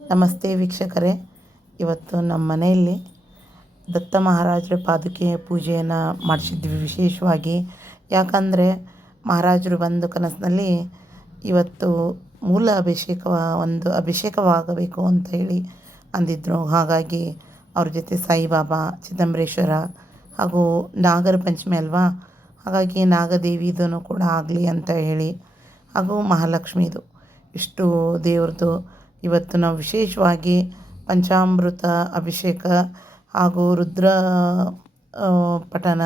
ನಮಸ್ತೆ ವೀಕ್ಷಕರೇ. ಇವತ್ತು ನಮ್ಮ ಮನೆಯಲ್ಲಿ ದತ್ತ ಮಹಾರಾಜರ ಪಾದುಕೆ ಪೂಜೆಯನ್ನು ಮಾಡಿಸಿದ್ವಿ ವಿಶೇಷವಾಗಿ. ಯಾಕಂದರೆ ಮಹಾರಾಜರು ಬಂದು ಕನಸಿನಲ್ಲಿ ಇವತ್ತು ಮೂಲ ಅಭಿಷೇಕ ಒಂದು ಅಭಿಷೇಕವಾಗಬೇಕು ಅಂತ ಹೇಳಿ ಅಂದಿದ್ದರು ಹಾಗಾಗಿ ಅವ್ರ ಜೊತೆ ಸಾಯಿಬಾಬಾ, ಚಿದಂಬರೇಶ್ವರ ಹಾಗೂ ನಾಗರ ಪಂಚಮಿ ಅಲ್ವಾ? ಹಾಗಾಗಿ ನಾಗದೇವಿದೂ ಕೂಡ ಆಗಲಿ ಅಂತ ಹೇಳಿ ಹಾಗೂ ಮಹಾಲಕ್ಷ್ಮಿದು ಇಷ್ಟು ದೇವ್ರದ್ದು ಇವತ್ತು ನಾವು ವಿಶೇಷವಾಗಿ ಪಂಚಾಮೃತ ಅಭಿಷೇಕ ಹಾಗೂ ರುದ್ರ ಪಠನ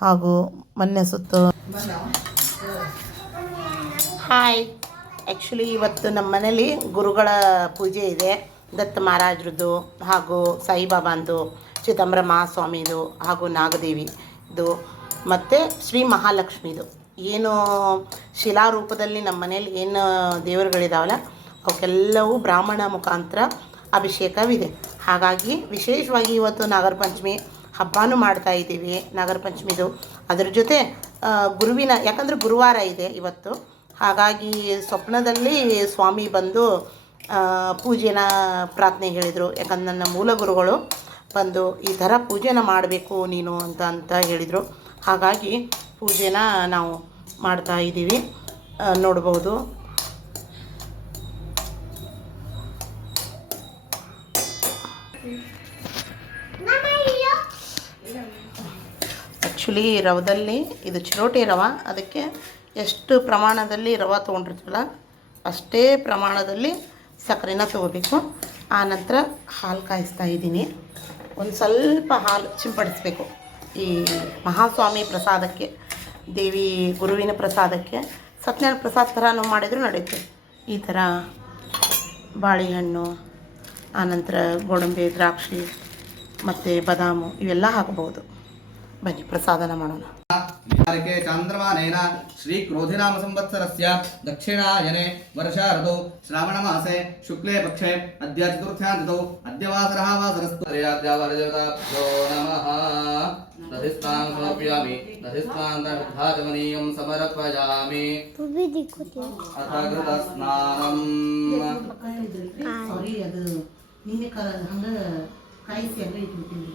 ಹಾಗೂ ಮೊನ್ನೆ ಸುತ್ತು. ಹಾಯ್ ಆ್ಯಕ್ಚುಲಿ ಇವತ್ತು ನಮ್ಮ ಮನೇಲಿ ಗುರುಗಳ ಪೂಜೆ ಇದೆ. ದತ್ತ ಮಹಾರಾಜರದ್ದು ಹಾಗೂ ಸಾಯಿಬಾಬಾಂದು ಚಿದಂಬರ ಮಹಾಸ್ವಾಮಿದು ಹಾಗೂ ನಾಗದೇವಿದು. ಮತ್ತು ಶ್ರೀ ಮಹಾಲಕ್ಷ್ಮಿದು. ಏನು ಶಿಲಾರೂಪದಲ್ಲಿ ನಮ್ಮ ಮನೇಲಿ ಏನು ದೇವರುಗಳಿದಾವಲ್ಲ ಅವಕ್ಕೆಲ್ಲವೂ ಬ್ರಾಹ್ಮಣ ಮುಖಾಂತರ ಅಭಿಷೇಕವಿದೆ. ಹಾಗಾಗಿ ವಿಶೇಷವಾಗಿ ಇವತ್ತು ನಾಗರ ಪಂಚಮಿ ಹಬ್ಬನೂ ಮಾಡ್ತಾ ಇದ್ದೀವಿ. ನಾಗರ ಪಂಚಮಿದು ಅದ್ರ ಜೊತೆ ಗುರುವಿನ, ಯಾಕಂದರೆ ಗುರುವಾರ ಇದೆ ಇವತ್ತು. ಹಾಗಾಗಿ ಸ್ವಪ್ನದಲ್ಲಿ ಸ್ವಾಮಿ ಬಂದು ಪೂಜೆನ ಪ್ರಾರ್ಥನೆ ಹೇಳಿದರು. ಯಾಕಂದ್ರೆ ನನ್ನ ಮೂಲ ಗುರುಗಳು ಬಂದು ಈ ಥರ ಪೂಜೆನ ಮಾಡಬೇಕು ನೀನು ಅಂತ ಅಂತ ಹೇಳಿದರು. ಹಾಗಾಗಿ ಪೂಜೆನ ನಾವು ಮಾಡ್ತಾ ಇದ್ದೀವಿ. ನೋಡ್ಬೋದು. ಆ್ಯಕ್ಚುಲಿ ರವದಲ್ಲಿ, ಇದು ಚಿರೋಟಿ ರವ. ಅದಕ್ಕೆ ಎಷ್ಟು ಪ್ರಮಾಣದಲ್ಲಿ ರವ ತೊಗೊಂಡಿರ್ತೀವಲ್ಲ, ಅಷ್ಟೇ ಪ್ರಮಾಣದಲ್ಲಿ ಸಕ್ಕರೆನ ತೊಗೋಬೇಕು. ಆನಂತರ ಹಾಲು ಕಾಯಿಸ್ತಾ ಇದ್ದೀನಿ. ಒಂದು ಸ್ವಲ್ಪ ಹಾಲು ಸಿಂಪಡಿಸ್ಬೇಕು. ಈ ಮಹಾಸ್ವಾಮಿ ಪ್ರಸಾದಕ್ಕೆ, ದೇವಿ ಗುರುವಿನ ಪ್ರಸಾದಕ್ಕೆ, ಸತ್ಯನಾರಾಯಣ ಪ್ರಸಾದ ಥರನೂ ಮಾಡಿದರೂ ನಡೆಯುತ್ತೆ ಈ ಥರ ಬಾಳೆಹಣ್ಣು ಆನಂತರ ಗೋಡಂಬಿ, ದ್ರಾಕ್ಷಿ, ಮತ್ತು ಬದಾಮು, ಇವೆಲ್ಲ ಹಾಕ್ಬೋದು. ಬನ್ನಿ ಪ್ರಸಾದನ ಮಾಡೋಣ ನಿಹಾರಿಕೆ ಚಾಂದ್ರಮಾನೇನ ಶ್ರೀ ಕ್ರೋಧಿನಾಮ ಸಂವತ್ಸರಸ್ಯ ದಕ್ಷಿಣಾಯನೆ ವರ್ಷ ಋತು ಶ್ರಾವಣ ಮಾಸೆ ಶುಕ್ಲೇ ಪಕ್ಷೆ ಅದ್ಯ ಚತುರ್ಥ್ಯಾ ಋತು ಅದ್ಯ ವಾಸರಃ ವಾಸರಸ್ತು ಹರಿಯಾದ್ಯಾವರದೇವತಾಭ್ಯೋ ನಮಃ ತದಿಸ್ತಾಂ ಸಮರ್ಪಯಾಮಿ ತದಿಸ್ತಾಂ ತದ್ಭಾಗಮನೀಯಂ ಸಮರ್ಪಯಾಮಿ ಅಥ ಕೃತ ಸ್ನಾನಂ ಸಾರಿ ಅದು ನಿನ್ನೆ ಹಂಗ ಕಾಯಿಸಿ ಹಂಗ ಇಟ್ಬಿಟ್ಟಿದ್ರಿ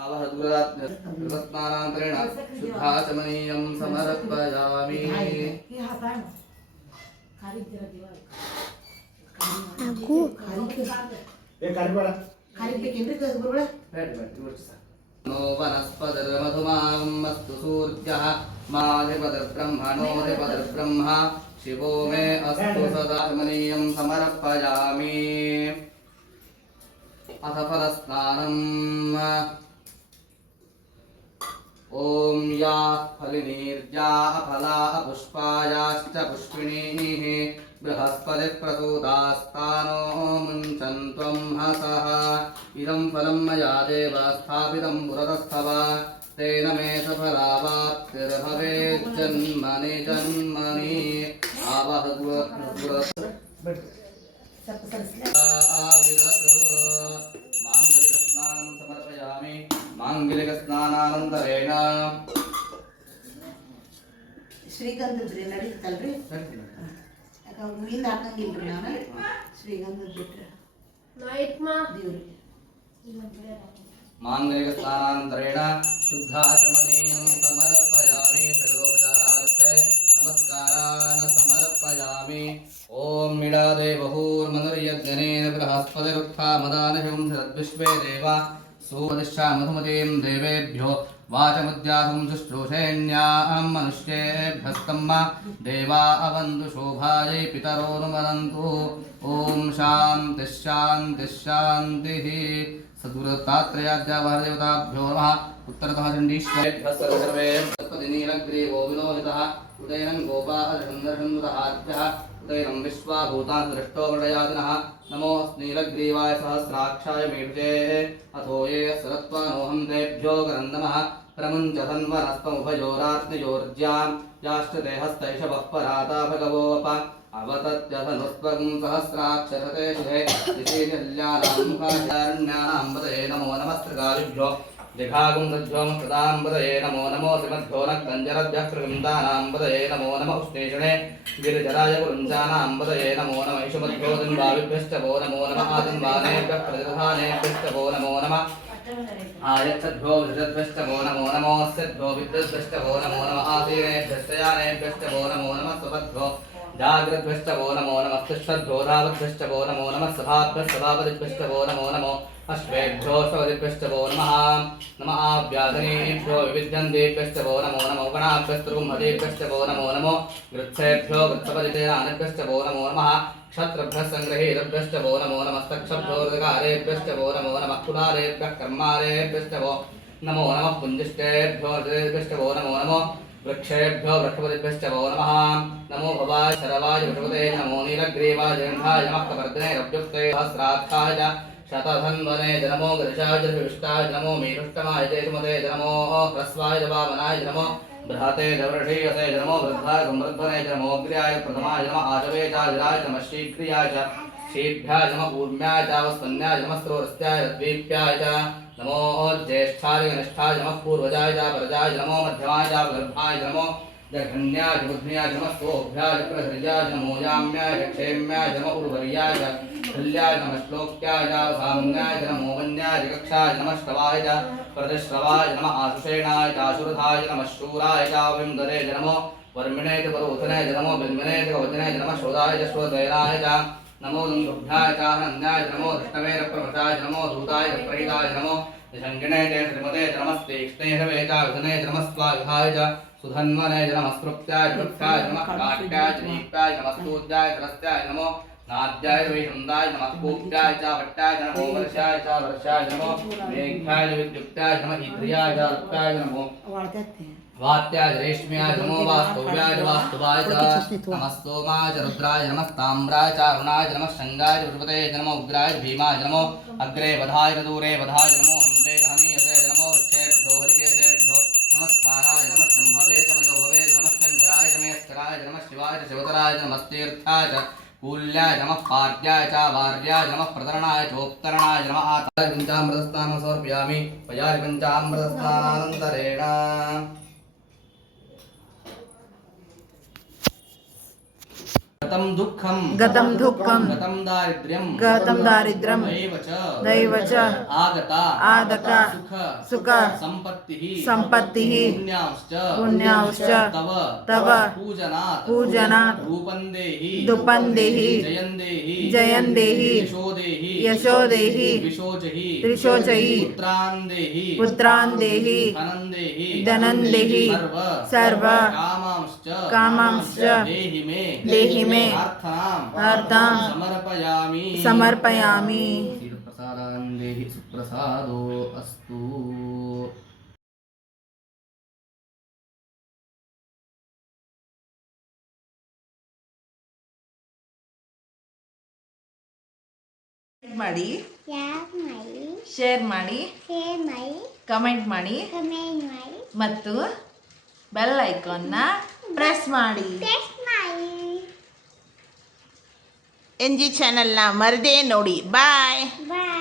सावहदुरात्मरत्नान्तरेण शुद्धाचमनीयं समर्पयामि। नो वनस्पतिर्मधुमां सूर्यः माधिपतिर्ब्रह्मणोधिपतिर्ब्रह्मा शिवो मे अस्तु सदात्मनीयं समर्पयामि। अथ परस्नानम् ॐ या फलिनीर्या अफला अपुष्पायाश्च पुष्पिणीः बृहस्पतिप्रसूतास्तानो मुञ्चन्त्वं हसः इदं फलं मया देव स्थापितं पुरतस्तव। तेन मे सफलावाप्तिर्भवेज्जन्मनि जन्मनि। आवहद्वत् సమర్పయామి మాంగళిక స్నానానంతరేణ ಶ್ರೀಗಂಧದ್ರಿ ನಡೀತಲ್ರಿ ಯಾಕೆ ಹೂವಿಂದ ಹಾಕಂಗಿಲ್ರಿ ನಾನು ಶ್ರೀಗಂಧದ ಬಿಟ್ರೆ ದೇವ್ರಿ ಮಾಂಗಲಿಕ ಸ್ನಾನಾಂತರೇಣ ಶುದ್ಧಾಚಮನೀಯಂ ಸಮರ್ಪಯಾಮಿ ಸರ್ವೋಪಚಾರಾರ್ಥ नमस्कारान् समर्पयामि। ॐ मीडादेवहूर्मनुर्यज्ञनेन बृहस्पतिरुत्था मदानशं शरद्विश्वे देव। सूदिशा मधुमतीं देवेभ्यो वाचमुद्यासं शुश्रूषेण्यां मनुष्येभ्यस्तम्म। देवा अवन्तु शोभायै पितरोनुवदन्तु ॐ शान्तिः शान्तिः। शान्तिः सद्गुरुदत्तात्रेयाद्यावहरदेवताभ्यो नमः। उत्तरतः चण्डीश्वरेभ्यः सर्वे तत्पदिनीलग्रीवो विलोहितः उदयनं गोपालसन्दर्शन्दुतहाद्यः तैनं विश्वा भूतान् दृष्टो मृडयादिनः। नमो नीलग्रीवाय सहस्राक्षाय मेढुजे। अथो ये सरत्वानोऽहं तेभ्यो प्रमुञ्च धन्वनस्तमुभयोरात्मयोर्ज्यां याश्चते हस्तैषवः पराता भगवोप अवतत्यधनुस्त्वं सहस्राक्षरते शिवे दिशेजल्यानां पदये नमो नमस्त्रकारिभ्यो दिघागुंसध्योमकृताम्बदये नमो नमो श्रीमद्भ्यो नक्तञ्जरभ्यः प्रविन्दानाम्बदये नमो नम उष्णेषणे गिरिजराय कुरुञ्चानाम्बदये नमो नम ईशमद्भ्यो दिन्वाविभ्यश्च वो नमो नम आदिन्वानेभ्यः प्रतिदधानेभ्यश्च वो नमो नमः आयच्छद्भ्यो विषद्भ्यश्च वो नमो नमोऽस्यद्भ्यो विद्युद्भ्यश्च वो नमो नम आसीनेभ्यश्च यानेभ्यश्च वो नमो नमः स्वपद्भ्यो జాగ్రద్వష్టవో నమో నమ సుష్వద్ఘోరావద్వష్టవో నమో నమ సభాభ్రసభాపదిభ్యష్టవో నమో నమో అశ్వేభ్యోషవదిభ్యష్టవో నమ నమ ఆవ్యాసనేభ్యో వివిధ్యందేభ్యష్టవో నమో నమో గణాభ్యస్తృంహదేభ్యష్టవో నమో నమో గృత్సేభ్యో గృత్సపదితేనానభ్యష్టవో నమో నమ క్షత్రభ్య సంగ్రహీరభ్యష్టవో నమో నమస్తక్షభ్యోర్గారేభ్యష్టవో నమో నమ కులారేభ్య కర్మారేభ్యష్టవో నమో నమ పుంజిష్టేభ్యోర్గేభ్యష్టవో నమో నమో नमो नमो नमः नमो नमः नमो नमो वृक्षेभ्यो वृक्षपतिभ्यश्च वो नमः नमो भवाय शरवाय वृषपते नमो नीलग्रीवाय जगन्धाय नमः रव्युक्ते सहस्राक्षाय च शतधन्वने च नमो गृशाय विष्टाय नमो मेरुष्टमाय च सुमते नमो ह्रस्वाय च वामनाय च नमो बृहते च वृषीयसे नमो वृद्धाय संवृद्धने नमोऽग्र्याय प्रथमाय नमः आशवे च च नमः शीघ्रियाय च शीभ्याय नमः ऊर्म्याय च वस्वन्याय च नमः स्रोरस्याय रद्वीप्याय च नमो ज्येष्ठाय कनिष्ठाय नमः पूर्वजाय च परजाय नमो मध्यमाय च गर्भाय नमो जघन्याय च बुद्ध्याय च नमः नमो याम्याय क्षेम्याय च उर्वर्याय च च श्लोक्याय च साम्याय च नमो वन्याय कक्षाय च च प्रतिश्रवाय नमः आशुषेणाय च आशुरथाय च नमः शूराय च विन्दरे च नमो वर्मिणे च परोधने च नमो बिन्मने च कवचने च नमः शोधाय च श्रोतैराय च नमो दुन्दुभ्याय च हनन्याय च नमो दृष्टवे च प्रमथाय च नमो धूताय च प्रहिताय च नमो निषङ्गिणे च श्रीमते च नमस्तीक्ष्णेहवे च विधने च नमः स्वागताय च सुधन्वने च नमः स्पृप्त्याय च वृक्षाय च नमः काट्याय च दीप्याय च नमः स्तूत्याय च रस्याय च नमो नाद्याय च वैषुन्दाय च भट्टाय च नमो वर्षाय च वर्षाय नमो मेघ्याय च विद्युक्ताय नमः इन्द्रियाय च च नमो वात्याय रेश्म्याय नमो वास्तव्याय वास्तुवाय च नमः सोमाय च रुद्राय च नमः ताम्राय च अरुणाय च नमः शङ्गाय वृषपते च नमो उग्राय भीमाय च नमो अग्रे वधाय च दूरे वधाय च नमो हन्ते च हनीयसे च नमो वृक्षेभ्यो हरिकेशेभ्यो नमः स्पाराय नमः शम्भवे च मजोभवे च नमः शङ्कराय च नमः शिवाय च शिवतराय च नमस्तीर्थाय च कूल्याय नमः पार्याय च वार्याय नमः प्रतरणाय चोत्तरणाय नमः आताय पञ्चामृतस्नानं समर्पयामि। पयारि पञ्चामृतस्नानानन्तरेण गतं दुःखं। गतं दुःखं। गतं दारिद्र्यं। गतं दारिद्र्यं। दैव च। आगता। आगता। सुख। सुख। सम्पत्तिः। सम्पत्तिः। पुण्यांश्च। पुण्यांश्च। तव। तव। पूजनात्। पूजनात्। रूपं देहि दुपं देहि जयं देहि जयं देहि यशो देहि यशो देहि विशोचहि त्रिशोचहि पुत्रान् देहि पुत्रान् देहि धनं देहि धनं देहि सर्व। सर्व। कामांश्च। कामांश्च। देहि मे। देहि मे। ಸಮರ್ಪಯಾಮಿ. ಸುಪ್ರಸಾದೋ ಅಸ್ತು. ಮಾಡಿ. ಶೇರ್ ಮಾಡಿ. ಕಮೆಂಟ್ ಮಾಡಿ. ಮತ್ತು ಬೆಲ್ ಐಕಾನ್ನ ಪ್ರೆಸ್ ಮಾಡಿ. ಎನ್ ಜಿ ಚಾನಲ್ನ ಮರದೇ ನೋಡಿ ಬಾಯ್ ಬಾಯ್